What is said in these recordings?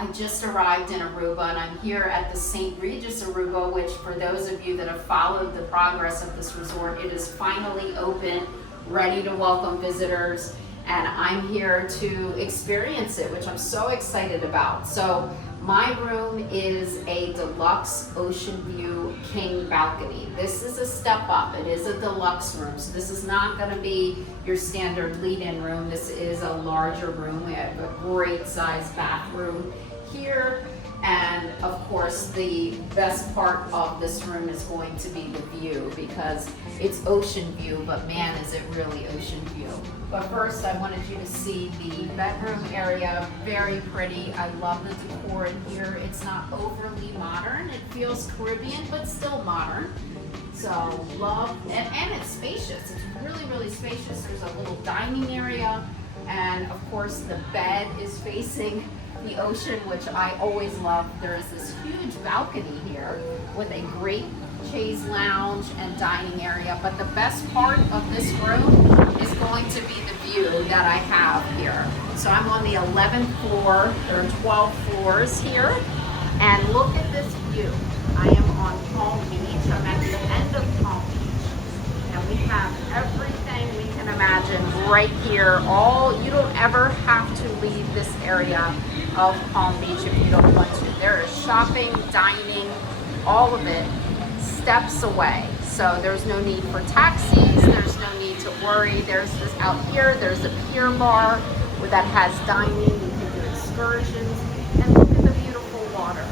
I just arrived in Aruba and I'm here at the St. Regis Aruba, which for those of you that have followed the progress of this resort, it is finally open, ready to welcome visitors, and I'm here to experience it, which I'm so excited about. So my room is a deluxe ocean view king balcony. This is a step up. It is a deluxe room. So this is not going to be your standard lead-in room. This is a larger room. We have a great sized bathroom here. And of course, the best part of this room is going to be the view, because it's ocean view, but man, is it really ocean view. But first, I wanted you to see the bedroom area. Very pretty. I love the decor in here. It's not overly modern. It feels Caribbean, but still modern. So love, and it's spacious. It's really, really spacious. There's a little dining area. And of course, the bed is facing the ocean, which I always love. There is this huge balcony here with a great chaise lounge and dining area. But the best part of this room is going to be the view that I have here. So I'm on the 11th floor. There are 12 floors here. And look at this view. I am on Palm Beach. I'm at the end of Palm Beach. And we have everything we can imagine right here. You don't ever have to leave this area of Palm Beach if you don't want to. There is shopping, dining, all of it steps away. So there's no need for taxis, there's no need to worry. There's this out here, there's a pier bar that has dining, you can do excursions, and look at the beautiful water.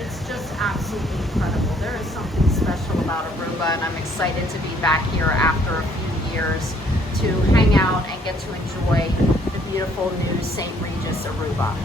It's just absolutely incredible. There is something special about Aruba, and I'm excited to be back here after a few years to hang out and get to enjoy the beautiful new St. Regis Aruba.